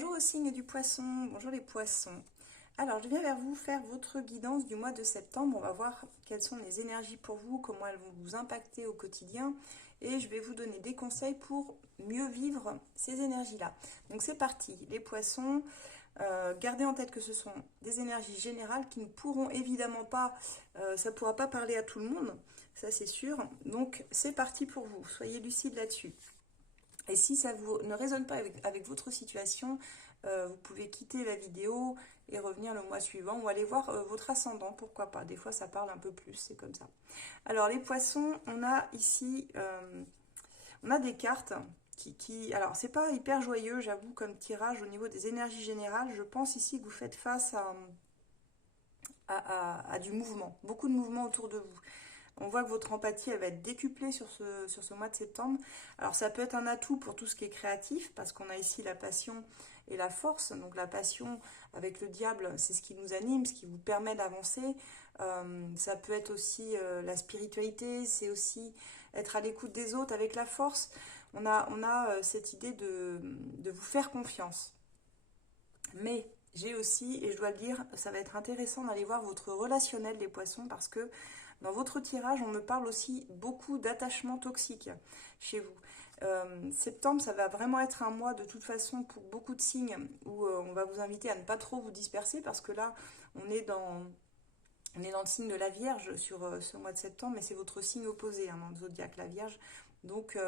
Bonjour au signe du poisson, bonjour les poissons. Alors je viens vers vous faire votre guidance du mois de septembre. On va voir quelles sont les énergies pour vous, comment elles vont vous impacter au quotidien. Et je vais vous donner des conseils pour mieux vivre ces énergies-là. Donc c'est parti, les poissons. Gardez en tête que ce sont des énergies générales qui ne pourront évidemment pas, ça ne pourra pas parler à tout le monde, ça c'est sûr. Donc c'est parti pour vous, soyez lucides là-dessus. Et si ça ne résonne pas avec votre situation, vous pouvez quitter la vidéo et revenir le mois suivant ou aller voir votre ascendant, pourquoi pas. Des fois, ça parle un peu plus, c'est comme ça. Alors, les poissons, on a ici, on a des cartes alors, c'est pas hyper joyeux, j'avoue, comme tirage au niveau des énergies générales. Je pense ici que vous faites face à du mouvement, beaucoup de mouvement autour de vous. On voit que votre empathie, elle va être décuplée sur ce mois de septembre. Alors ça peut être un atout pour tout ce qui est créatif, parce qu'on a ici la passion et la force. Donc la passion avec le diable, c'est ce qui nous anime, ce qui vous permet d'avancer. Ça peut être aussi la spiritualité, c'est aussi être à l'écoute des autres avec la force. On a cette idée de vous faire confiance. Mais j'ai aussi, et je dois le dire, ça va être intéressant d'aller voir votre relationnel des poissons parce que dans votre tirage, on me parle aussi beaucoup d'attachement toxique chez vous. Septembre, ça va vraiment être un mois de toute façon pour beaucoup de signes où on va vous inviter à ne pas trop vous disperser parce que là, on est dans le signe de la Vierge sur ce mois de septembre, mais c'est votre signe opposé dans le zodiaque, la Vierge. Donc,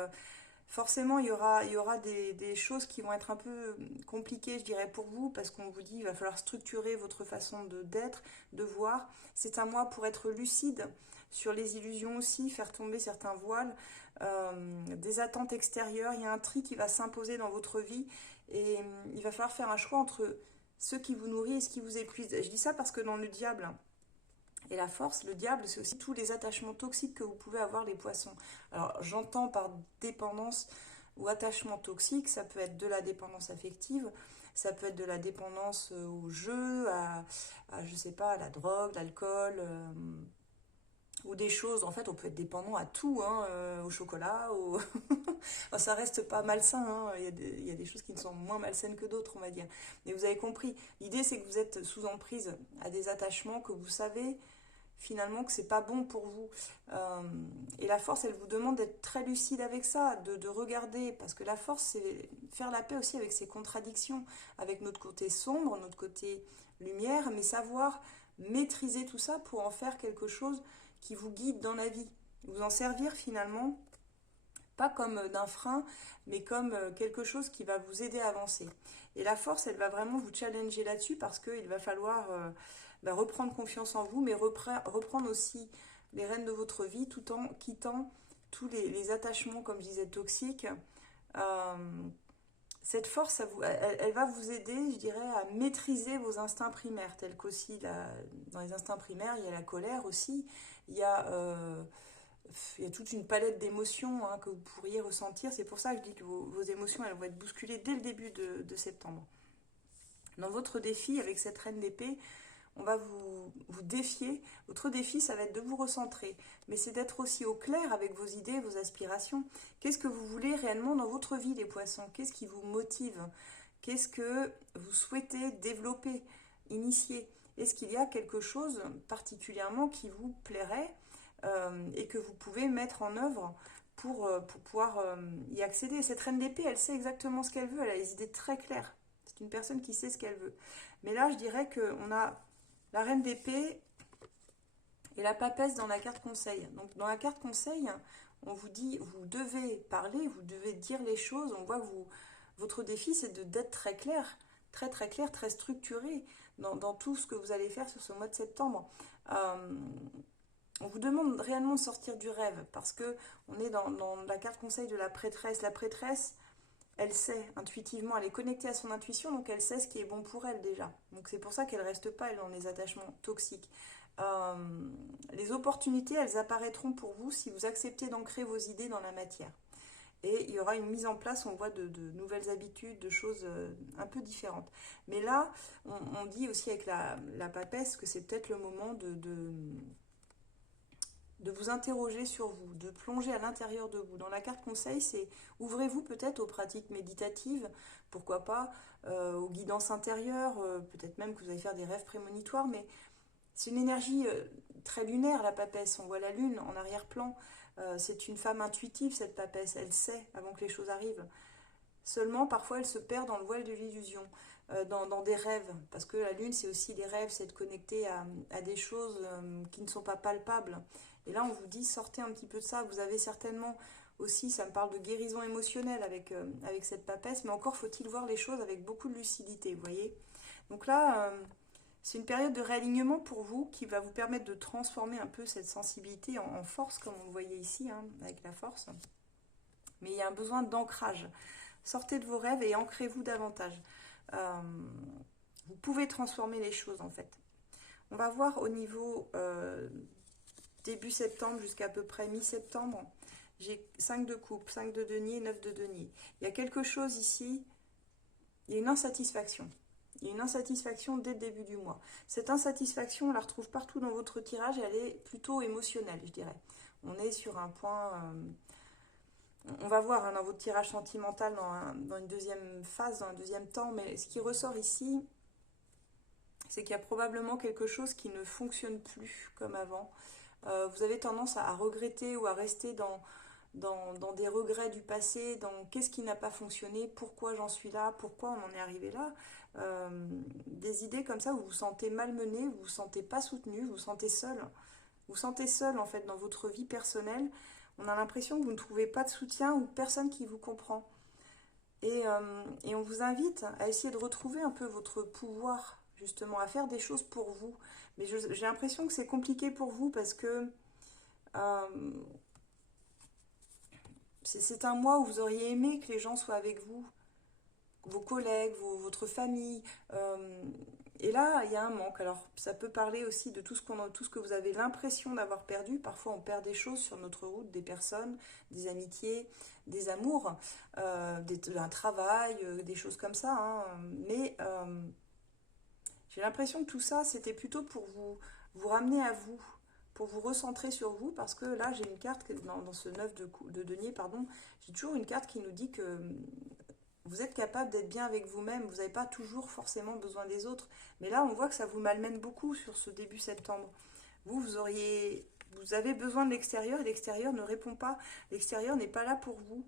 forcément, il y aura des choses qui vont être un peu compliquées, je dirais, pour vous, parce qu'on vous dit qu'il va falloir structurer votre façon d'être, de voir. C'est un mois pour être lucide sur les illusions aussi, faire tomber certains voiles, des attentes extérieures. Il y a un tri qui va s'imposer dans votre vie et il va falloir faire un choix entre ce qui vous nourrit et ce qui vous épuise. Je dis ça parce que dans le diable et la force, le diable, c'est aussi tous les attachements toxiques que vous pouvez avoir les poissons. Alors j'entends par dépendance ou attachement toxique, ça peut être de la dépendance affective, ça peut être de la dépendance au jeu, je sais pas, à la drogue, l'alcool, ou des choses, en fait on peut être dépendant à tout, au chocolat, enfin, ça reste pas malsain, il y a des choses qui ne sont moins malsaines que d'autres, on va dire. Mais vous avez compris, l'idée c'est que vous êtes sous emprise à des attachements que vous savez finalement que c'est pas bon pour vous. Et la force, elle vous demande d'être très lucide avec ça, de regarder, parce que la force, c'est faire la paix aussi avec ses contradictions, avec notre côté sombre, notre côté lumière, mais savoir maîtriser tout ça pour en faire quelque chose qui vous guide dans la vie. Vous en servir finalement, pas comme d'un frein, mais comme quelque chose qui va vous aider à avancer. Et la force, elle va vraiment vous challenger là-dessus parce qu'il va falloir reprendre confiance en vous, mais reprendre aussi les rênes de votre vie tout en quittant tous les attachements, comme je disais, toxiques. Euh, cette force, elle va vous aider, je dirais, à maîtriser vos instincts primaires, tels qu'aussi dans les instincts primaires, il y a la colère aussi, il y a, euh, il y a toute une palette d'émotions que vous pourriez ressentir. C'est pour ça que je dis que vos émotions, elles vont être bousculées dès le début de septembre. Dans votre défi, avec cette reine d'épée, on va vous défier. Votre défi, ça va être de vous recentrer. Mais c'est d'être aussi au clair avec vos idées, vos aspirations. Qu'est-ce que vous voulez réellement dans votre vie, les poissons? Qu'est-ce qui vous motive? Qu'est-ce que vous souhaitez développer, initier? Est-ce qu'il y a quelque chose particulièrement qui vous plairait et que vous pouvez mettre en œuvre pour pouvoir y accéder? Cette reine d'épée, elle sait exactement ce qu'elle veut. Elle a les idées très claires. C'est une personne qui sait ce qu'elle veut. Mais là, je dirais qu'on a la reine d'épée et la papesse dans la carte conseil. Donc dans la carte conseil, on vous dit, vous devez parler, vous devez dire les choses. On voit que votre défi, c'est d'être très clair, très très clair, très structuré dans tout ce que vous allez faire sur ce mois de septembre. On vous demande réellement de sortir du rêve parce que on est dans la carte conseil de la prêtresse. La prêtresse, elle sait intuitivement, elle est connectée à son intuition, donc elle sait ce qui est bon pour elle déjà. Donc c'est pour ça qu'elle ne reste pas elle, dans les attachements toxiques. Euh, les opportunités, elles apparaîtront pour vous si vous acceptez d'ancrer vos idées dans la matière. Et il y aura une mise en place, on voit, de nouvelles habitudes, de choses un peu différentes. Mais là, on dit aussi avec la papesse que c'est peut-être le moment de vous interroger sur vous, de plonger à l'intérieur de vous. Dans la carte conseil, c'est ouvrez-vous peut-être aux pratiques méditatives, pourquoi pas, aux guidances intérieures, peut-être même que vous allez faire des rêves prémonitoires, mais c'est une énergie très lunaire, la papesse. On voit la lune en arrière-plan. C'est une femme intuitive, cette papesse. Elle sait avant que les choses arrivent. Seulement, parfois, elle se perd dans le voile de l'illusion, dans des rêves. Parce que la lune, c'est aussi les rêves, c'est de connecter à des choses qui ne sont pas palpables. Et là, on vous dit, sortez un petit peu de ça. Vous avez certainement aussi, ça me parle de guérison émotionnelle avec cette papesse, mais encore faut-il voir les choses avec beaucoup de lucidité, vous voyez. Donc là, c'est une période de réalignement pour vous qui va vous permettre de transformer un peu cette sensibilité en force, comme on le voyait ici, hein, avec la force. Mais il y a un besoin d'ancrage. Sortez de vos rêves et ancrez-vous davantage. Vous pouvez transformer les choses, en fait. On va voir au niveau début septembre jusqu'à peu près mi-septembre. J'ai 5 de coupe, 5 de denier, 9 de denier. Il y a quelque chose ici, il y a une insatisfaction. Il y a une insatisfaction dès le début du mois. Cette insatisfaction, on la retrouve partout dans votre tirage et elle est plutôt émotionnelle, je dirais. On est sur un point... on va voir hein, dans votre tirage sentimental dans une deuxième phase, dans un deuxième temps, mais ce qui ressort ici, c'est qu'il y a probablement quelque chose qui ne fonctionne plus comme avant. Vous avez tendance à regretter ou à rester dans des regrets du passé, dans qu'est-ce qui n'a pas fonctionné, pourquoi j'en suis là, pourquoi on en est arrivé là. Des idées comme ça où vous vous sentez malmené, vous vous sentez pas soutenu, vous vous sentez seul. Vous vous sentez seul en fait dans votre vie personnelle. On a l'impression que vous ne trouvez pas de soutien ou personne qui vous comprend. Et on vous invite à essayer de retrouver un peu votre pouvoir, justement, à faire des choses pour vous. Mais j'ai l'impression que c'est compliqué pour vous parce que euh, c'est un mois où vous auriez aimé que les gens soient avec vous, vos collègues, votre famille. Et là, il y a un manque. Alors, ça peut parler aussi de tout ce que vous avez l'impression d'avoir perdu. Parfois, on perd des choses sur notre route, des personnes, des amitiés, des amours, un travail, des choses comme ça. Hein. Mais j'ai l'impression que tout ça, c'était plutôt pour vous ramener à vous, pour vous recentrer sur vous, parce que là, j'ai une carte, dans ce 9 de denier, pardon, j'ai toujours une carte qui nous dit que vous êtes capable d'être bien avec vous-même, vous n'avez pas toujours forcément besoin des autres. Mais là, on voit que ça vous malmène beaucoup sur ce début septembre. Vous avez besoin de l'extérieur et l'extérieur ne répond pas. L'extérieur n'est pas là pour vous.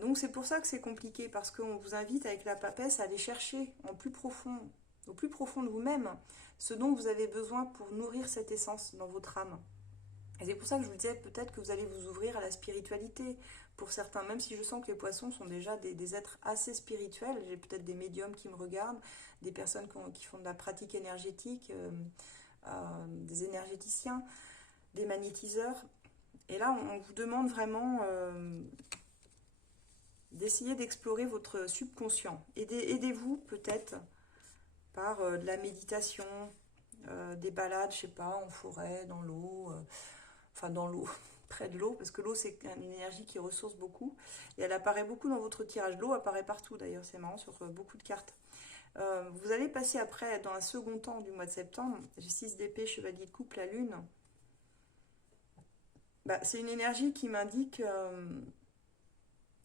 Donc c'est pour ça que c'est compliqué, parce qu'on vous invite avec la papesse à aller chercher au plus profond de vous-même, ce dont vous avez besoin pour nourrir cette essence dans votre âme. Et c'est pour ça que je vous disais peut-être que vous allez vous ouvrir à la spiritualité pour certains, même si je sens que les poissons sont déjà des êtres assez spirituels. J'ai peut-être des médiums qui me regardent, des personnes qui font de la pratique énergétique, des énergéticiens, des magnétiseurs. Et là, on vous demande vraiment d'essayer d'explorer votre subconscient. Aidez-vous peut-être par de la méditation, des balades, je sais pas, en forêt, dans l'eau, enfin dans l'eau, près de l'eau, parce que l'eau c'est une énergie qui ressource beaucoup, et elle apparaît beaucoup dans votre tirage. L'eau apparaît partout d'ailleurs, c'est marrant, sur beaucoup de cartes. Vous allez passer après, dans un second temps du mois de septembre, j'ai 6 d'épée, chevalier de coupe, la lune. Bah, c'est une énergie qui m'indique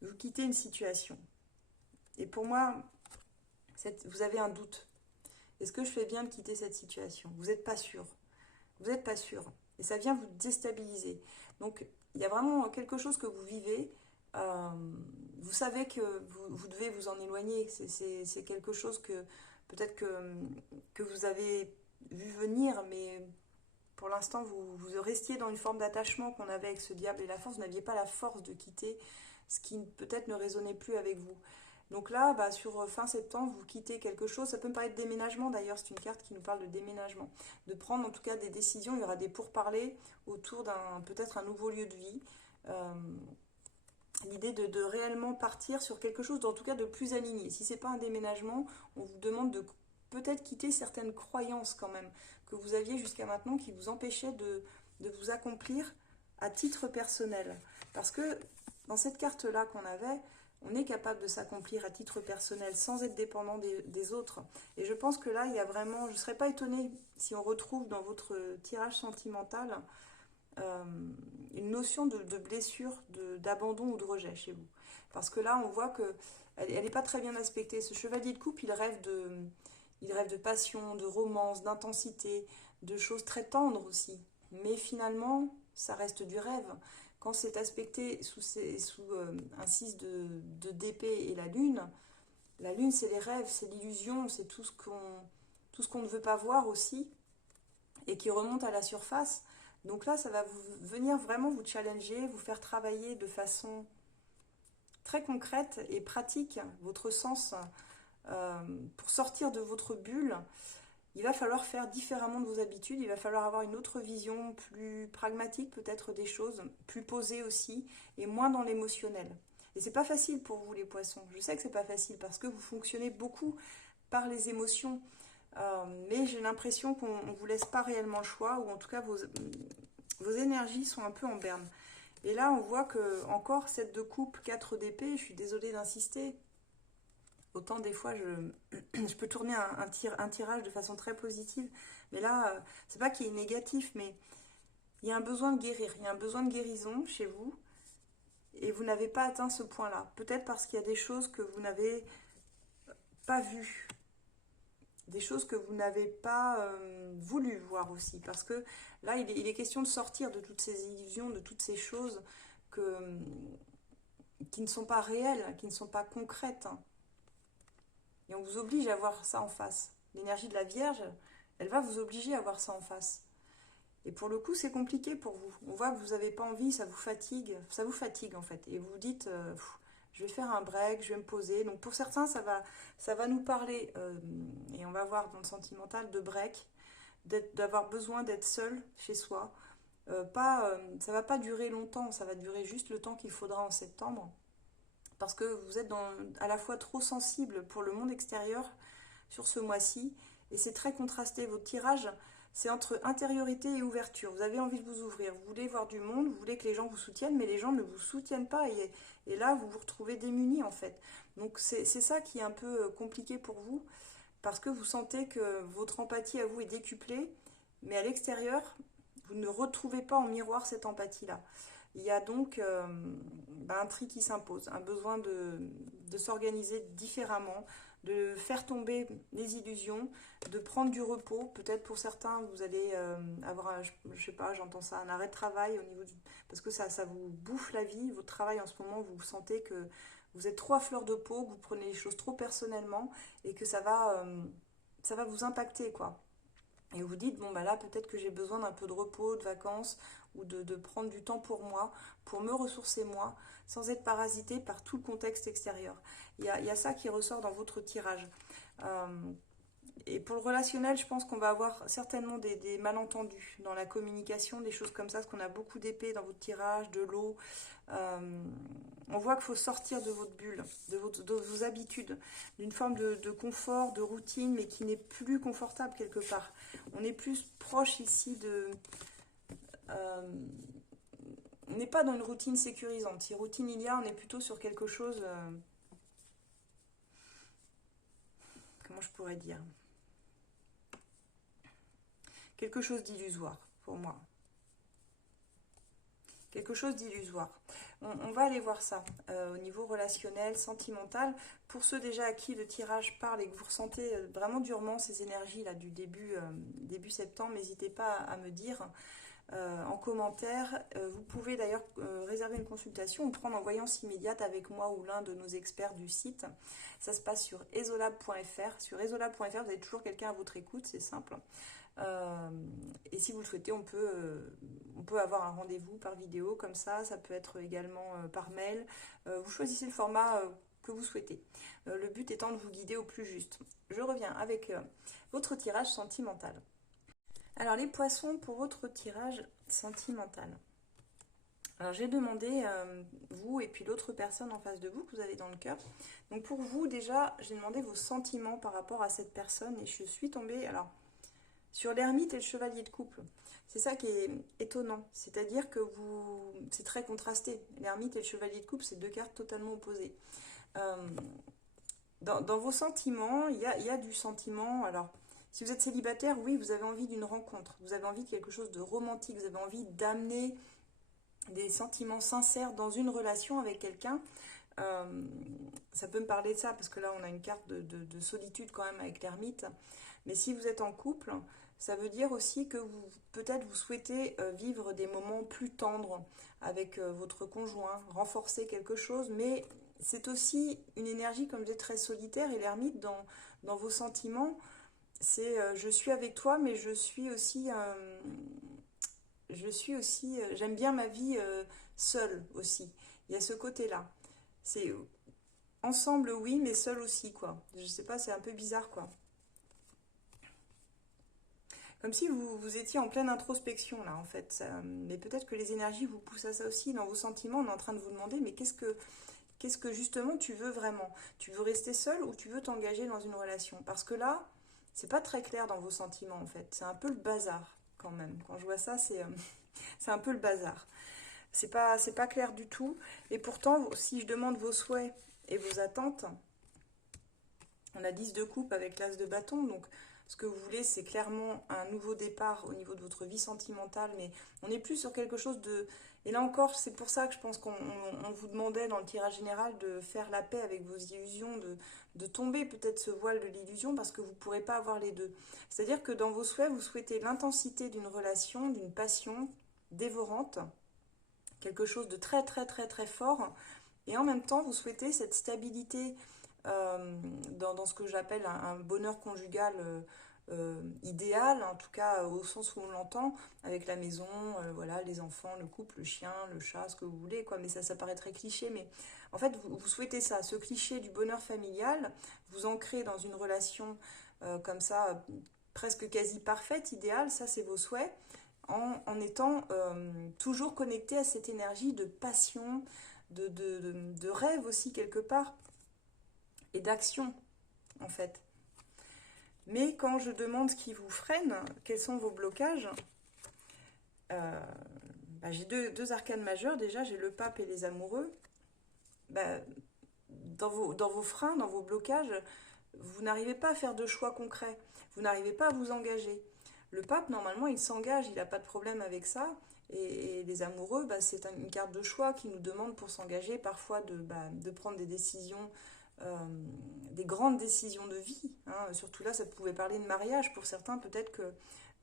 vous quittez une situation. Et pour moi, vous avez un doute. Est-ce que je fais bien de quitter cette situation? Vous n'êtes pas sûr. Vous n'êtes pas sûr. Et ça vient vous déstabiliser. Donc, il y a vraiment quelque chose que vous vivez. Vous savez que vous devez vous en éloigner. C'est quelque chose que peut-être que vous avez vu venir, mais pour l'instant, vous restiez dans une forme d'attachement qu'on avait avec ce diable et la force. Vous n'aviez pas la force de quitter ce qui peut-être ne résonnait plus avec vous. Donc là, bah, sur fin septembre, vous quittez quelque chose. Ça peut me parler de déménagement d'ailleurs, c'est une carte qui nous parle de déménagement. De prendre en tout cas des décisions, il y aura des pourparlers autour peut-être un nouveau lieu de vie. L'idée de réellement partir sur quelque chose en tout cas de plus aligné. Si ce n'est pas un déménagement, on vous demande de peut-être quitter certaines croyances quand même que vous aviez jusqu'à maintenant qui vous empêchaient de vous accomplir à titre personnel. Parce que dans cette carte-là qu'on avait, on est capable de s'accomplir à titre personnel sans être dépendant des autres. Et je pense que là, il y a vraiment... Je ne serais pas étonnée si on retrouve dans votre tirage sentimental une notion de blessure, d'abandon ou de rejet chez vous. Parce que là, on voit que elle n'est pas très bien aspectée. Ce chevalier de coupe, il rêve de passion, de romance, d'intensité, de choses très tendres aussi. Mais finalement, ça reste du rêve. Quand c'est aspecté sous un 6 d'épée et la lune c'est les rêves, c'est l'illusion, c'est tout ce qu'on ne veut pas voir aussi et qui remonte à la surface. Donc là, ça va venir vraiment vous challenger, vous faire travailler de façon très concrète et pratique votre sens pour sortir de votre bulle. Il va falloir faire différemment de vos habitudes, il va falloir avoir une autre vision plus pragmatique peut-être des choses, plus posée aussi, et moins dans l'émotionnel. Et c'est pas facile pour vous les poissons, je sais que c'est pas facile parce que vous fonctionnez beaucoup par les émotions, mais j'ai l'impression qu'on ne vous laisse pas réellement le choix, ou en tout cas vos énergies sont un peu en berne. Et là on voit que encore 7 de coupe, 4 d'épée, je suis désolée d'insister. Autant des fois je peux tourner un tirage de façon très positive, mais là c'est pas qu'il est négatif, mais il y a un besoin de guérir, il y a un besoin de guérison chez vous, et vous n'avez pas atteint ce point-là. Peut-être parce qu'il y a des choses que vous n'avez pas vues, des choses que vous n'avez pas voulu voir aussi, parce que là il est question de sortir de toutes ces illusions, de toutes ces choses qui ne sont pas réelles, qui ne sont pas concrètes. Et on vous oblige à voir ça en face. L'énergie de la Vierge, elle va vous obliger à voir ça en face. Et pour le coup, c'est compliqué pour vous. On voit que vous n'avez pas envie, ça vous fatigue en fait. Et vous vous dites, je vais faire un break, je vais me poser. Donc pour certains, ça va nous parler, et on va voir dans le sentimental, de break, d'avoir besoin d'être seul chez soi. Ça va pas durer longtemps, ça va durer juste le temps qu'il faudra en septembre. Parce que vous êtes à la fois trop sensible pour le monde extérieur sur ce mois-ci, et c'est très contrasté. Votre tirage, c'est entre intériorité et ouverture. Vous avez envie de vous ouvrir, vous voulez voir du monde, vous voulez que les gens vous soutiennent, mais les gens ne vous soutiennent pas, et là, vous vous retrouvez démunis en fait. Donc c'est ça qui est un peu compliqué pour vous, parce que vous sentez que votre empathie à vous est décuplée, mais à l'extérieur, vous ne retrouvez pas en miroir cette empathie-là. Il y a donc un tri qui s'impose, un besoin de s'organiser différemment, de faire tomber les illusions, de prendre du repos. Peut-être pour certains, vous allez avoir, je sais pas, j'entends ça, un arrêt de travail parce que ça vous bouffe la vie. Votre travail en ce moment, vous sentez que vous êtes trop à fleur de peau, que vous prenez les choses trop personnellement et que ça va vous impacter, quoi. Et vous dites, bon, bah là, peut-être que j'ai besoin d'un peu de repos, de vacances, ou de prendre du temps pour moi, pour me ressourcer moi, sans être parasité par tout le contexte extérieur. Il y a ça qui ressort dans votre tirage. Et pour le relationnel, je pense qu'on va avoir certainement des malentendus dans la communication, des choses comme ça, parce qu'on a beaucoup d'épées dans votre tirage, de l'eau. On voit qu'il faut sortir de votre bulle, de vos habitudes, d'une forme de confort, de routine, mais qui n'est plus confortable quelque part. On est plus proche ici on n'est pas dans une routine sécurisante. Si routine il y a, on est plutôt sur quelque chose... comment je pourrais dire? Quelque chose d'illusoire, pour moi. Quelque chose d'illusoire. On va aller voir ça au niveau relationnel, sentimental. Pour ceux déjà à qui le tirage parle et que vous ressentez vraiment durement ces énergies là du début septembre, n'hésitez pas à me dire en commentaire. Vous pouvez d'ailleurs réserver une consultation ou prendre en voyance immédiate avec moi ou l'un de nos experts du site. Ça se passe sur esolab.fr. Sur esolab.fr, vous avez toujours quelqu'un à votre écoute, c'est simple. Et si vous le souhaitez, on peut avoir un rendez-vous par vidéo comme ça peut être également par mail. Vous choisissez le format que vous souhaitez. Le but étant de vous guider au plus juste. Je reviens avec votre tirage sentimental. Alors les poissons, pour votre tirage sentimental. Alors j'ai demandé, vous et puis l'autre personne en face de vous que vous avez dans le cœur. Donc pour vous déjà, j'ai demandé vos sentiments par rapport à cette personne et je suis tombée sur l'ermite et le chevalier de coupe. C'est ça qui est étonnant, c'est-à-dire que c'est très contrasté. L'ermite et le chevalier de coupe, c'est deux cartes totalement opposées. Dans vos sentiments, il y a du sentiment, alors Si vous êtes célibataire, oui, vous avez envie d'une rencontre, vous avez envie de quelque chose de romantique, vous avez envie d'amener des sentiments sincères dans une relation avec quelqu'un. Euh, Ça peut me parler de ça, parce que là, on a une carte de solitude quand même avec l'ermite. Mais si vous êtes en couple, ça veut dire aussi que vous, peut-être vous souhaitez vivre des moments plus tendres avec votre conjoint, renforcer quelque chose, mais c'est aussi une énergie, comme je dis, très solitaire, et l'ermite, dans vos sentiments, c'est je suis avec toi, mais j'aime bien ma vie seule aussi. Il y a ce côté-là. C'est ensemble, oui, mais seul aussi, quoi. Je sais pas, c'est un peu bizarre, quoi. Comme si vous étiez en pleine introspection, là, en fait. Mais peut-être que les énergies vous poussent à ça aussi. Dans vos sentiments, on est en train de vous demander, mais qu'est-ce que justement tu veux vraiment? Tu veux rester seul ou tu veux t'engager dans une relation? Parce que là, c'est pas très clair dans vos sentiments, en fait. C'est un peu le bazar, quand même. Quand je vois ça, c'est un peu le bazar. C'est pas clair du tout. Et pourtant, si je demande vos souhaits et vos attentes, on a 10 de coupe avec l'as de bâton, donc ce que vous voulez, c'est clairement un nouveau départ au niveau de votre vie sentimentale, mais on n'est plus sur quelque chose de... Et là encore, c'est pour ça que je pense qu'on vous demandait dans le tirage général de faire la paix avec vos illusions, de tomber peut-être ce voile de l'illusion, parce que vous ne pourrez pas avoir les deux. C'est-à-dire que dans vos souhaits, vous souhaitez l'intensité d'une relation, d'une passion dévorante, quelque chose de très très très très fort, et en même temps, vous souhaitez cette stabilité dans ce que j'appelle un bonheur conjugal idéal, en tout cas au sens où on l'entend, avec la maison, voilà, les enfants, le couple, le chien, le chat, ce que vous voulez, quoi. Mais ça paraît très cliché, mais en fait, vous souhaitez ça, ce cliché du bonheur familial, vous ancrez dans une relation comme ça, presque quasi parfaite, idéale, ça c'est vos souhaits, en étant toujours connecté à cette énergie de passion, de rêve aussi quelque part, et d'action en fait. Mais quand je demande ce qui vous freine, quels sont vos blocages, euh, j'ai deux arcanes majeures. Déjà, j'ai le pape et les amoureux. Bah, dans vos freins, dans vos blocages, vous n'arrivez pas à faire de choix concrets. Vous n'arrivez pas à vous engager. Le pape, normalement, il s'engage, il n'a pas de problème avec ça. Et les amoureux, c'est une carte de choix qui nous demande pour s'engager parfois de prendre des décisions, euh, des grandes décisions de vie, hein. Surtout là, ça pouvait parler de mariage. Pour certains, peut-être que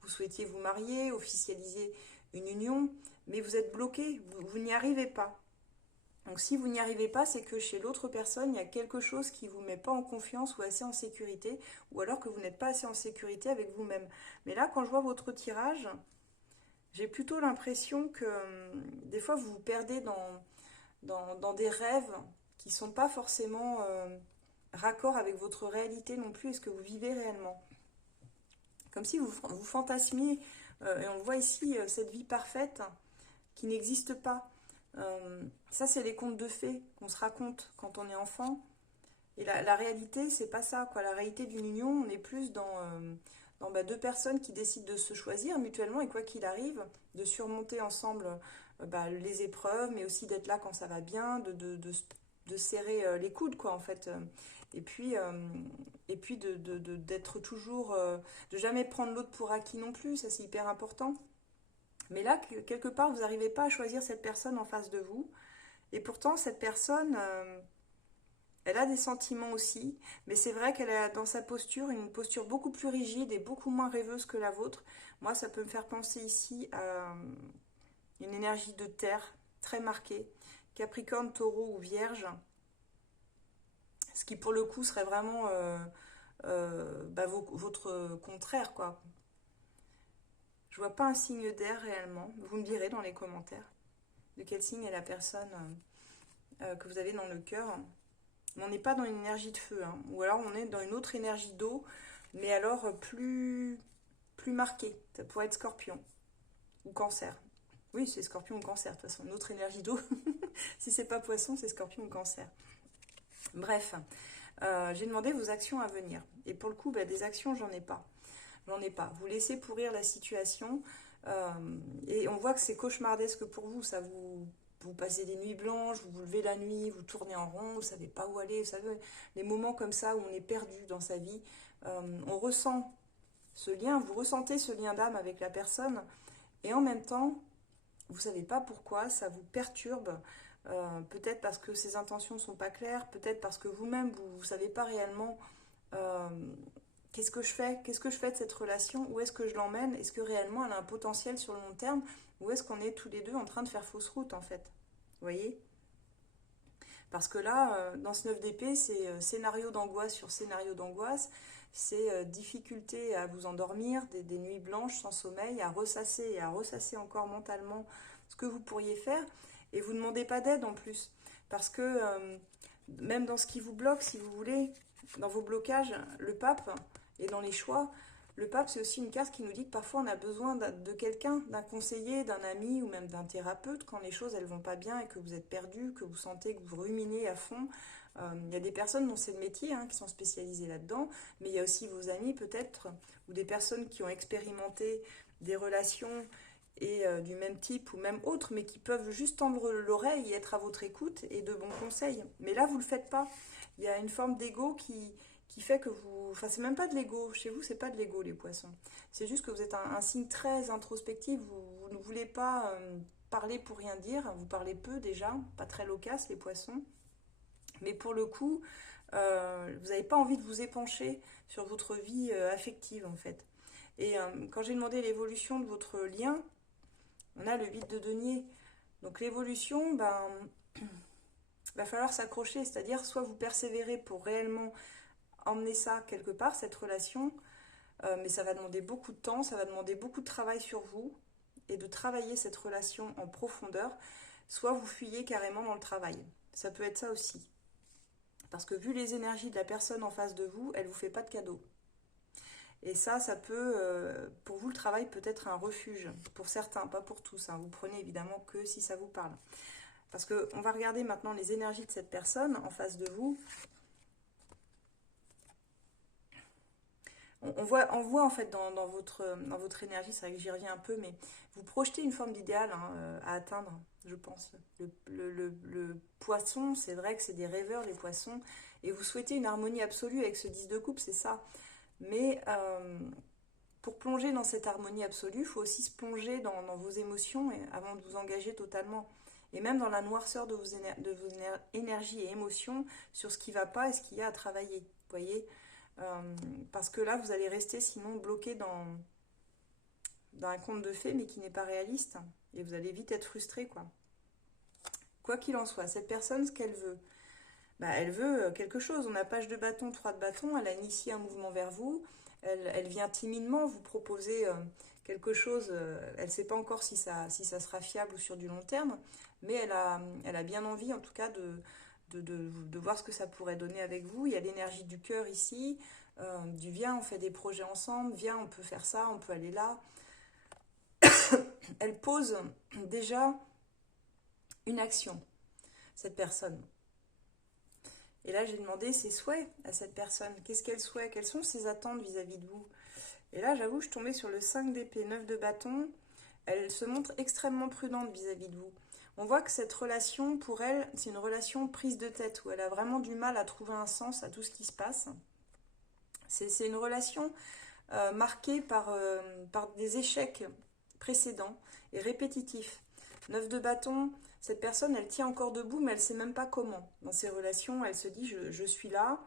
vous souhaitiez vous marier, officialiser une union, mais vous êtes bloqué, vous n'y arrivez pas. Donc si vous n'y arrivez pas, c'est que chez l'autre personne, il y a quelque chose qui ne vous met pas en confiance ou assez en sécurité, ou alors que vous n'êtes pas assez en sécurité avec vous-même. Mais là, quand je vois votre tirage, j'ai plutôt l'impression que des fois, vous vous perdez dans des rêves qui ne sont pas forcément raccord avec votre réalité non plus et ce que vous vivez réellement. Comme si vous fantasmiez, et on le voit ici, cette vie parfaite qui n'existe pas. Ça, c'est les contes de fées qu'on se raconte quand on est enfant. Et la réalité, c'est pas ça, quoi. La réalité d'une union, on est plus dans deux personnes qui décident de se choisir mutuellement et quoi qu'il arrive, de surmonter ensemble les épreuves, mais aussi d'être là quand ça va bien, de serrer les coudes, quoi, en fait. Et puis, d'être toujours, de jamais prendre l'autre pour acquis non plus, ça c'est hyper important. Mais là, quelque part, vous n'arrivez pas à choisir cette personne en face de vous. Et pourtant, cette personne, elle a des sentiments aussi. Mais c'est vrai qu'elle a dans sa posture une posture beaucoup plus rigide et beaucoup moins rêveuse que la vôtre. Moi, ça peut me faire penser ici à une énergie de terre très marquée. Capricorne, taureau ou vierge. Ce qui, pour le coup, serait vraiment votre contraire, quoi. Je vois pas un signe d'air réellement. Vous me direz dans les commentaires de quel signe est la personne que vous avez dans le cœur. Mais on n'est pas dans une énergie de feu, hein. Ou alors on est dans une autre énergie d'eau, mais alors plus marquée. Ça pourrait être scorpion ou cancer. Oui, c'est scorpion ou cancer, de toute façon, une autre énergie d'eau. Si c'est pas poisson, c'est scorpion ou cancer. Bref, j'ai demandé vos actions à venir. Et pour le coup, des actions, j'en ai pas. J'en ai pas. Vous laissez pourrir la situation. Et on voit que c'est cauchemardesque pour vous. Vous passez des nuits blanches, vous vous levez la nuit, vous tournez en rond, vous savez pas où aller. Vous savez, les moments comme ça où on est perdu dans sa vie, on ressent ce lien, vous ressentez ce lien d'âme avec la personne, et en même temps, vous ne savez pas pourquoi, ça vous perturbe, peut-être parce que ses intentions ne sont pas claires, peut-être parce que vous-même, vous ne savez pas réellement euh, qu'est-ce que je fais, qu'est-ce que je fais de cette relation, où est-ce que je l'emmène, est-ce que réellement elle a un potentiel sur le long terme, ou est-ce qu'on est tous les deux en train de faire fausse route en fait, vous voyez? Parce que là, dans ce 9 d'épée, c'est scénario d'angoisse sur scénario d'angoisse, c'est difficulté à vous endormir, des nuits blanches sans sommeil, à ressasser et à ressasser encore mentalement ce que vous pourriez faire, et vous ne demandez pas d'aide en plus. Parce que même dans ce qui vous bloque, si vous voulez, dans vos blocages, le pape, et dans les choix, le pape, c'est aussi une carte qui nous dit que parfois on a besoin de quelqu'un, d'un conseiller, d'un ami ou même d'un thérapeute quand les choses elles vont pas bien et que vous êtes perdu, que vous sentez que vous ruminez à fond. Il y a des personnes dont c'est le métier, hein, qui sont spécialisées là-dedans, mais il y a aussi vos amis peut-être, ou des personnes qui ont expérimenté des relations et du même type ou même autre, mais qui peuvent juste tendre l'oreille et être à votre écoute et de bons conseils. Mais là, vous ne le faites pas. Il y a une forme d'ego qui fait que vous... Enfin, c'est même pas de l'ego. Chez vous, c'est pas de l'ego, les poissons. C'est juste que vous êtes un signe très introspectif. Vous ne voulez pas parler pour rien dire. Vous parlez peu déjà, pas très loquace, les poissons. Mais pour le coup, vous n'avez pas envie de vous épancher sur votre vie affective, en fait. Et quand j'ai demandé l'évolution de votre lien, on a le 8 de denier. Donc l'évolution, ben, va falloir s'accrocher, c'est-à-dire soit vous persévérez pour réellement emmener ça quelque part, cette relation, mais ça va demander beaucoup de temps, ça va demander beaucoup de travail sur vous et de travailler cette relation en profondeur, soit vous fuyez carrément dans le travail. Ça peut être ça aussi. Parce que vu les énergies de la personne en face de vous, elle ne vous fait pas de cadeau. Et ça peut, pour vous, le travail peut être un refuge. Pour certains, pas pour tous. Hein. Vous prenez évidemment que si ça vous parle. Parce qu'on va regarder maintenant les énergies de cette personne en face de vous. On voit en fait dans votre énergie, c'est vrai que j'y reviens un peu, mais vous projetez une forme d'idéal hein, à atteindre, je pense. Le poisson, c'est vrai que c'est des rêveurs, les poissons, et vous souhaitez une harmonie absolue avec ce 10 de coupe, c'est ça. Mais pour plonger dans cette harmonie absolue, il faut aussi se plonger dans vos émotions avant de vous engager totalement. Et même dans la noirceur de vos énergies et émotions sur ce qui ne va pas et ce qu'il y a à travailler. Vous voyez parce que là, vous allez rester sinon bloqué dans un conte de fées, mais qui n'est pas réaliste. Et vous allez vite être frustré, quoi. Quoi qu'il en soit, cette personne, ce qu'elle veut, bah, elle veut quelque chose. On a page de bâton, 3 de bâton, elle a initié un mouvement vers vous, elle vient timidement vous proposer quelque chose, elle ne sait pas encore si ça sera fiable ou sur du long terme, mais elle a bien envie en tout cas de voir ce que ça pourrait donner avec vous. Il y a l'énergie du cœur ici, du viens, on fait des projets ensemble, viens, on peut faire ça, on peut aller là. Elle pose déjà une action, cette personne. Et là, j'ai demandé ses souhaits à cette personne. Qu'est-ce qu'elle souhaite? Quelles sont ses attentes vis-à-vis de vous? Et là, j'avoue, je suis tombée sur le 5 d'épée, 9 de bâton. Elle se montre extrêmement prudente vis-à-vis de vous. On voit que cette relation, pour elle, c'est une relation prise de tête, où elle a vraiment du mal à trouver un sens à tout ce qui se passe. C'est une relation marquée par des échecs précédents et répétitifs. 9 de bâton, cette personne, elle tient encore debout, mais elle ne sait même pas comment. Dans ses relations, elle se dit, je suis là,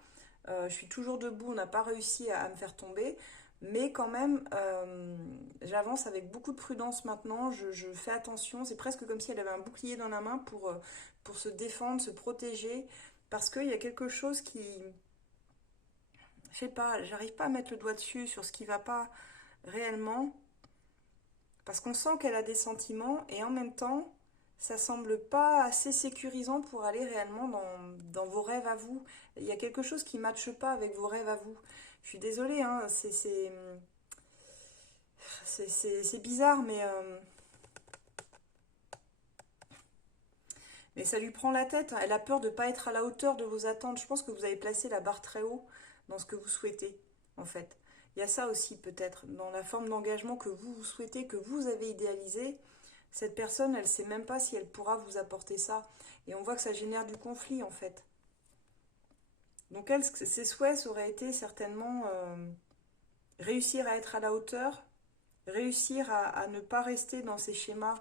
je suis toujours debout, on n'a pas réussi à me faire tomber, mais quand même, j'avance avec beaucoup de prudence maintenant, je fais attention, c'est presque comme si elle avait un bouclier dans la main pour se défendre, se protéger, parce qu'il y a quelque chose qui... Je sais pas, j'arrive pas à mettre le doigt dessus sur ce qui va pas réellement, parce qu'on sent qu'elle a des sentiments, et en même temps, ça semble pas assez sécurisant pour aller réellement dans vos rêves à vous. Il y a quelque chose qui ne matche pas avec vos rêves à vous. Je suis désolée, hein, c'est bizarre, mais ça lui prend la tête. Elle a peur de ne pas être à la hauteur de vos attentes. Je pense que vous avez placé la barre très haut dans ce que vous souhaitez, en fait. Il y a ça aussi, peut-être, dans la forme d'engagement que vous souhaitez, que vous avez idéalisé. Cette personne, elle ne sait même pas si elle pourra vous apporter ça. Et on voit que ça génère du conflit, en fait. Donc elle, ses souhaits auraient été certainement réussir à être à la hauteur, réussir à ne pas rester dans ces schémas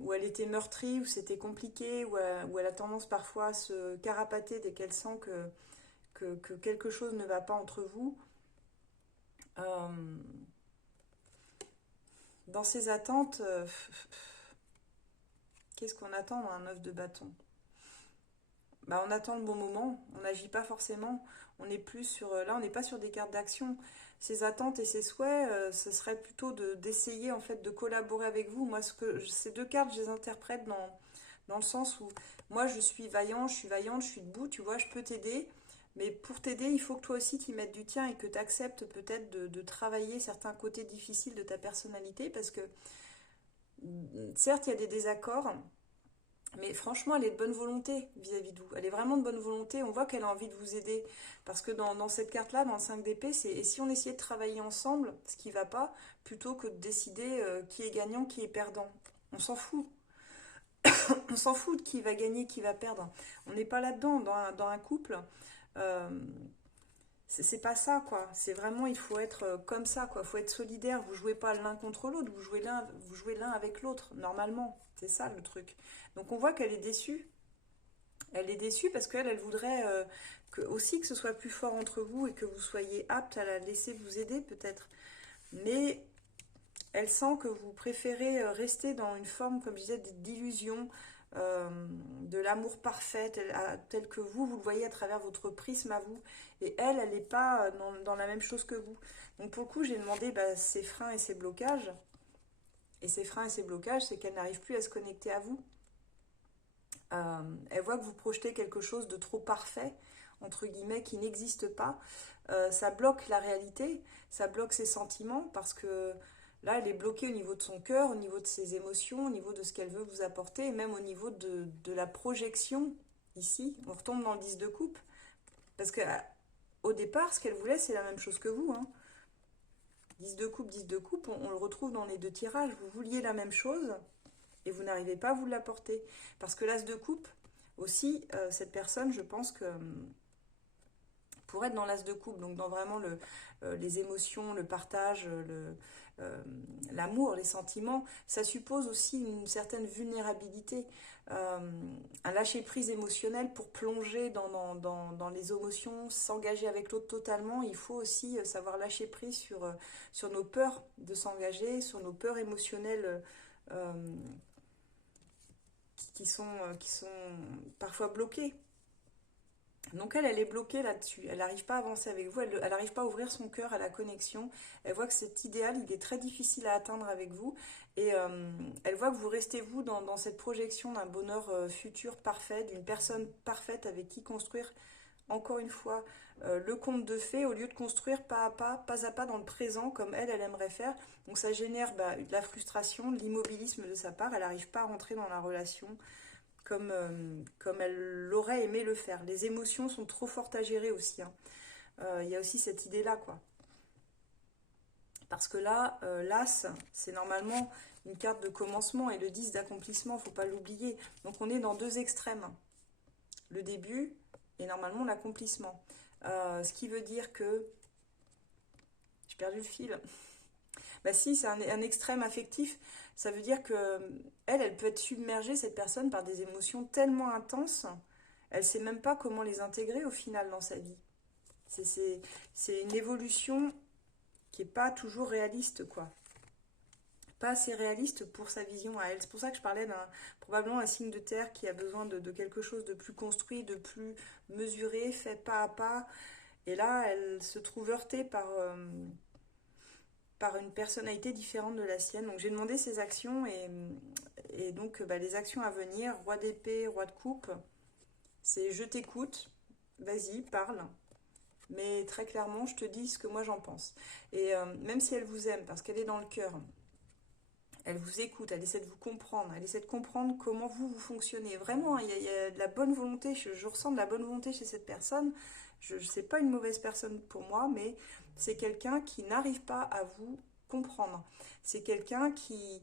où elle était meurtrie, où c'était compliqué, où elle a tendance parfois à se carapater dès qu'elle sent que quelque chose ne va pas entre vous. Euh, dans ces attentes, qu'est-ce qu'on attend dans un 9 de bâton? Bah, on attend le bon moment, on n'agit pas forcément, on est plus sur, là on n'est pas sur des cartes d'action. Ces attentes et ces souhaits, ce serait plutôt d'essayer en fait de collaborer avec vous. Moi, ces deux cartes, je les interprète dans le sens où moi je suis vaillant, je suis vaillante, je suis debout, tu vois, je peux t'aider. Mais pour t'aider, il faut que toi aussi tu y mettes du tien et que tu acceptes peut-être de travailler certains côtés difficiles de ta personnalité parce que certes il y a des désaccords, mais franchement, elle est de bonne volonté vis-à-vis de vous. Elle est vraiment de bonne volonté. On voit qu'elle a envie de vous aider. Parce que dans cette carte-là, dans le 5 d'épée, c'est et si on essayait de travailler ensemble, ce qui ne va pas, plutôt que de décider qui est gagnant, qui est perdant. On s'en fout. On s'en fout de qui va gagner, qui va perdre. On n'est pas là-dedans. Dans un couple, euh, c'est pas ça, quoi. C'est vraiment, il faut être comme ça, quoi. Il faut être solidaire. Vous jouez pas l'un contre l'autre, vous jouez l'un avec l'autre, normalement. C'est ça le truc. Donc on voit qu'elle est déçue. Elle est déçue parce qu'elle, elle voudrait aussi que ce soit plus fort entre vous et que vous soyez apte à la laisser vous aider peut-être. Mais elle sent que vous préférez rester dans une forme, comme je disais, d'illusion, de l'amour parfait, tel que vous le voyez à travers votre prisme à vous. Et elle n'est pas dans la même chose que vous. Donc pour le coup, j'ai demandé ses freins et ses blocages. Et ses freins et ses blocages, c'est qu'elle n'arrive plus à se connecter à vous. Elle voit que vous projetez quelque chose de trop parfait, entre guillemets, qui n'existe pas. Ça bloque la réalité, ça bloque ses sentiments, parce que là, elle est bloquée au niveau de son cœur, au niveau de ses émotions, au niveau de ce qu'elle veut vous apporter, et même au niveau de la projection, ici. On retombe dans le 10 de coupe, parce que au départ, ce qu'elle voulait, c'est la même chose que vous. Hein. 10 de coupe, on le retrouve dans les deux tirages. Vous vouliez la même chose, et vous n'arrivez pas à vous l'apporter. Parce que l'as de coupe, aussi, cette personne, je pense que pour être dans l'as de coupe, donc dans vraiment les émotions, le partage, l'amour, les sentiments, ça suppose aussi une certaine vulnérabilité, un lâcher-prise émotionnel pour plonger dans les émotions, s'engager avec l'autre totalement. Il faut aussi savoir lâcher prise sur nos peurs de s'engager, sur nos peurs émotionnelles qui sont parfois bloquées. Donc elle est bloquée là-dessus. Elle n'arrive pas à avancer avec vous, elle n'arrive pas à ouvrir son cœur à la connexion. Elle voit que cet idéal, il est très difficile à atteindre avec vous. Et elle voit que vous restez, vous, dans cette projection d'un bonheur futur parfait, d'une personne parfaite avec qui construire, encore une fois, le conte de fées, au lieu de construire pas à pas dans le présent, comme elle aimerait faire. Donc ça génère de la frustration, de l'immobilisme de sa part. Elle n'arrive pas à rentrer dans la relation comme elle l'aurait aimé le faire. Les émotions sont trop fortes à gérer aussi. Hein. Y a aussi cette idée-là, quoi. Parce que là, l'As, c'est normalement une carte de commencement et le 10 d'accomplissement, faut pas l'oublier. Donc on est dans deux extrêmes. Le début et normalement l'accomplissement. Ce qui veut dire que... J'ai perdu le fil. Bah si, c'est un extrême affectif. Ça veut dire que elle peut être submergée, cette personne, par des émotions tellement intenses, elle sait même pas comment les intégrer au final dans sa vie. C'est une évolution qui est pas toujours réaliste, quoi. Pas assez réaliste pour sa vision à elle. C'est pour ça que je parlais d'un probablement un signe de terre qui a besoin de quelque chose de plus construit, de plus mesuré, fait pas à pas. Et là, elle se trouve heurtée par une personnalité différente de la sienne. Donc j'ai demandé ses actions et donc les actions à venir, roi d'épée, roi de coupe, c'est je t'écoute, vas-y, parle, mais très clairement je te dis ce que moi j'en pense. Et même si elle vous aime, parce qu'elle est dans le cœur, elle vous écoute, elle essaie de vous comprendre, elle essaie de comprendre comment vous fonctionnez. Vraiment, il y a de la bonne volonté, je ressens de la bonne volonté chez cette personne. C'est pas une mauvaise personne pour moi, mais c'est quelqu'un qui n'arrive pas à vous comprendre. C'est quelqu'un qui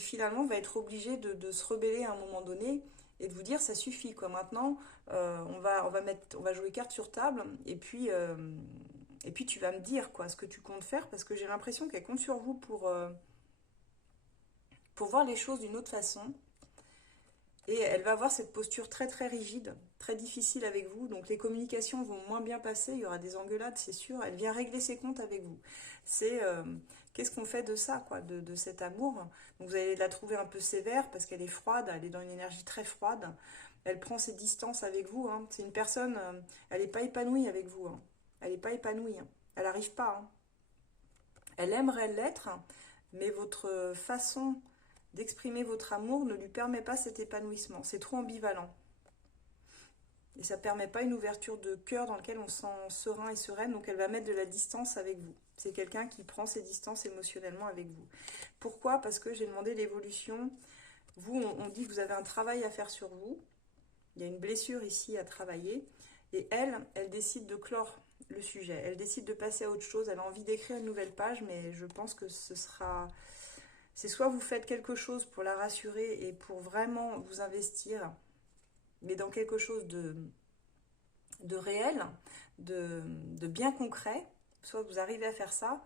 finalement va être obligé de se rebeller à un moment donné et de vous dire ça suffit quoi. Maintenant, on va jouer carte sur table et puis Et puis tu vas me dire quoi, ce que tu comptes faire, parce que j'ai l'impression qu'elle compte sur vous pour voir les choses d'une autre façon. Et elle va avoir cette posture très très rigide, très difficile avec vous. Donc les communications vont moins bien passer, il y aura des engueulades, c'est sûr. Elle vient régler ses comptes avec vous. C'est qu'est-ce qu'on fait de ça, quoi, de cet amour. Donc vous allez la trouver un peu sévère parce qu'elle est froide, elle est dans une énergie très froide. Elle prend ses distances avec vous. Hein. C'est une personne, elle n'est pas épanouie avec vous. Hein. Elle n'est pas épanouie. Hein. Elle n'arrive pas. Hein. Elle aimerait l'être, mais votre façon d'exprimer votre amour ne lui permet pas cet épanouissement. C'est trop ambivalent. Et ça ne permet pas une ouverture de cœur dans laquelle on se sent serein et sereine, donc elle va mettre de la distance avec vous. C'est quelqu'un qui prend ses distances émotionnellement avec vous. Pourquoi? Parce que j'ai demandé l'évolution. Vous, on dit que vous avez un travail à faire sur vous. Il y a une blessure ici à travailler. Et elle décide de clore le sujet. Elle décide de passer à autre chose. Elle a envie d'écrire une nouvelle page, mais je pense que ce sera... C'est soit vous faites quelque chose pour la rassurer et pour vraiment vous investir, mais dans quelque chose de réel, de bien concret, soit vous arrivez à faire ça,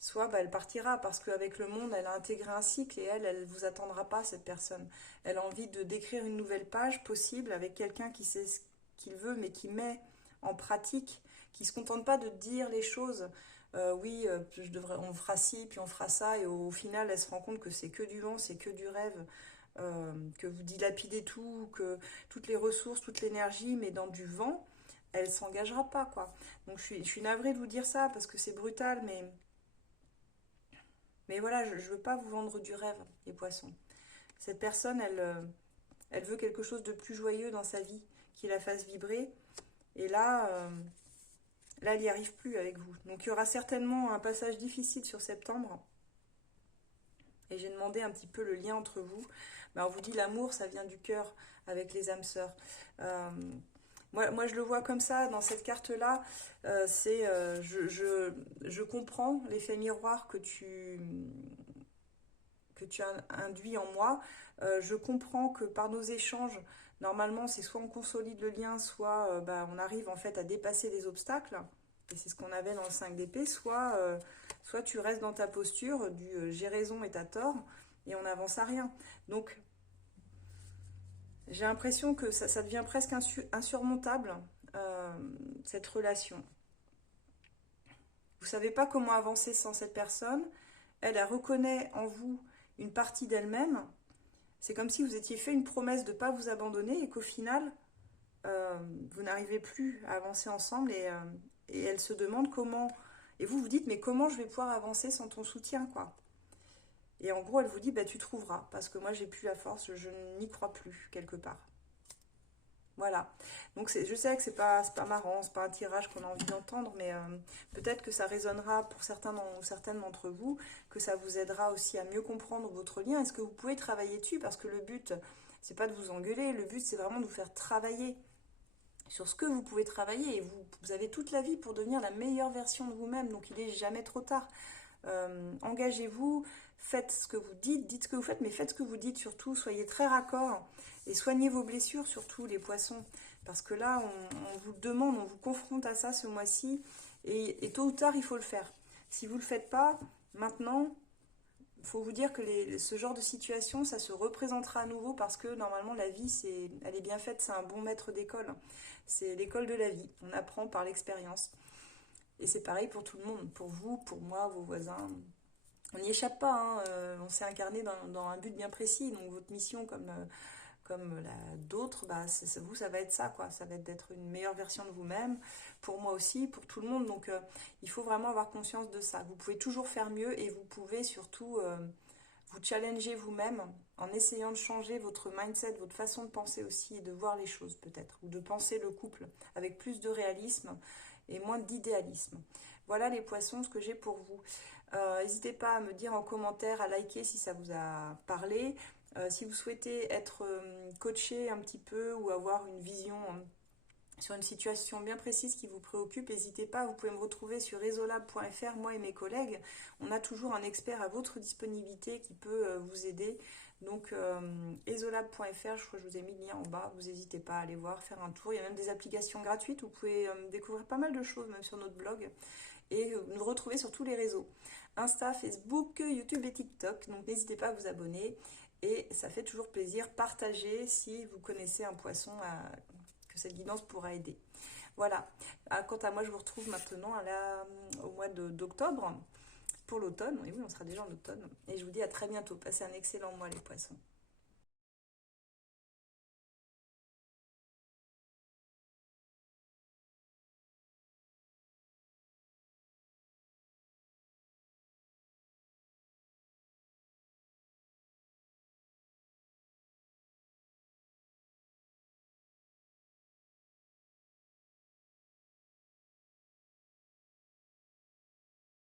soit bah, elle partira parce qu'avec le monde, elle a intégré un cycle et elle ne vous attendra pas, cette personne. Elle a envie de d'écrire une nouvelle page possible avec quelqu'un qui sait ce qu'il veut, mais qui met en pratique, qui ne se contente pas de dire les choses. Oui, on fera ci, puis on fera ça, et au final, elle se rend compte que c'est que du vent, c'est que du rêve, que vous dilapidez tout, que toutes les ressources, toute l'énergie, mais dans du vent, elle ne s'engagera pas, quoi. Donc je suis navrée de vous dire ça, parce que c'est brutal, mais voilà, je ne veux pas vous vendre du rêve, les poissons. Cette personne, elle veut quelque chose de plus joyeux dans sa vie, qui la fasse vibrer, et là, elle n'y arrive plus avec vous. Donc il y aura certainement un passage difficile sur septembre. Et j'ai demandé un petit peu le lien entre vous. Ben, on vous dit l'amour, ça vient du cœur avec les âmes sœurs. Moi, je le vois comme ça, dans cette carte-là. Je comprends l'effet miroir que tu as induit en moi. Je comprends que par nos échanges, normalement, c'est soit on consolide le lien, soit on arrive en fait à dépasser les obstacles. Et c'est ce qu'on avait dans le 5 d'épée. Soit tu restes dans ta posture du j'ai raison et t'as tort, et on n'avance à rien. Donc, j'ai l'impression que ça devient presque insurmontable, cette relation. Vous ne savez pas comment avancer sans cette personne. Elle reconnaît en vous une partie d'elle-même. C'est comme si vous étiez fait une promesse de ne pas vous abandonner et qu'au final, vous n'arrivez plus à avancer ensemble et elle se demande comment... Et vous vous dites, mais comment je vais pouvoir avancer sans ton soutien, quoi. Et en gros, elle vous dit, bah, tu trouveras, parce que moi, j'ai plus la force, je n'y crois plus, quelque part. Voilà. Donc je sais que c'est pas marrant, c'est pas un tirage qu'on a envie d'entendre, mais peut-être que ça résonnera pour certains ou certaines d'entre vous, que ça vous aidera aussi à mieux comprendre votre lien. Est-ce que vous pouvez travailler dessus? Parce que le but, c'est pas de vous engueuler, le but c'est vraiment de vous faire travailler sur ce que vous pouvez travailler. Et vous avez toute la vie pour devenir la meilleure version de vous-même, donc il n'est jamais trop tard. Engagez-vous, faites ce que vous dites ce que vous faites, mais faites ce que vous dites surtout, soyez très raccord et soignez vos blessures surtout, les poissons, parce que là on vous demande, on vous confronte à ça ce mois-ci, et tôt ou tard il faut le faire. Si vous ne le faites pas maintenant, il faut vous dire que ce genre de situation, ça se représentera à nouveau, parce que normalement la vie, elle est bien faite, c'est un bon maître d'école, c'est l'école de la vie, on apprend par l'expérience. Et c'est pareil pour tout le monde, pour vous, pour moi, vos voisins. On n'y échappe pas, hein. On s'est incarné dans un but bien précis. Donc votre mission, comme d'autres, bah, vous, ça va être ça, quoi. Ça va être d'être une meilleure version de vous-même, pour moi aussi, pour tout le monde. Donc il faut vraiment avoir conscience de ça. Vous pouvez toujours faire mieux, et vous pouvez surtout vous challenger vous-même en essayant de changer votre mindset, votre façon de penser aussi, et de voir les choses peut-être, ou de penser le couple avec plus de réalisme et moins d'idéalisme. Voilà les poissons, ce que j'ai pour vous. N'hésitez pas à me dire en commentaire, à liker si ça vous a parlé. Si vous souhaitez être coaché un petit peu ou avoir une vision sur une situation bien précise qui vous préoccupe, n'hésitez pas, vous pouvez me retrouver sur esolab.fr, moi et mes collègues. On a toujours un expert à votre disponibilité qui peut vous aider. Donc esolab.fr, je crois que je vous ai mis le lien en bas, vous n'hésitez pas à aller voir, faire un tour. Il y a même des applications gratuites, vous pouvez découvrir pas mal de choses, même sur notre blog. Et nous retrouver sur tous les réseaux. Insta, Facebook, YouTube et TikTok. Donc n'hésitez pas à vous abonner. Et ça fait toujours plaisir. Partagez si vous connaissez un poisson que cette guidance pourra aider. Voilà. Quant à moi, je vous retrouve maintenant au mois d'octobre pour l'automne. Et oui, on sera déjà en automne. Et je vous dis à très bientôt. Passez un excellent mois les poissons.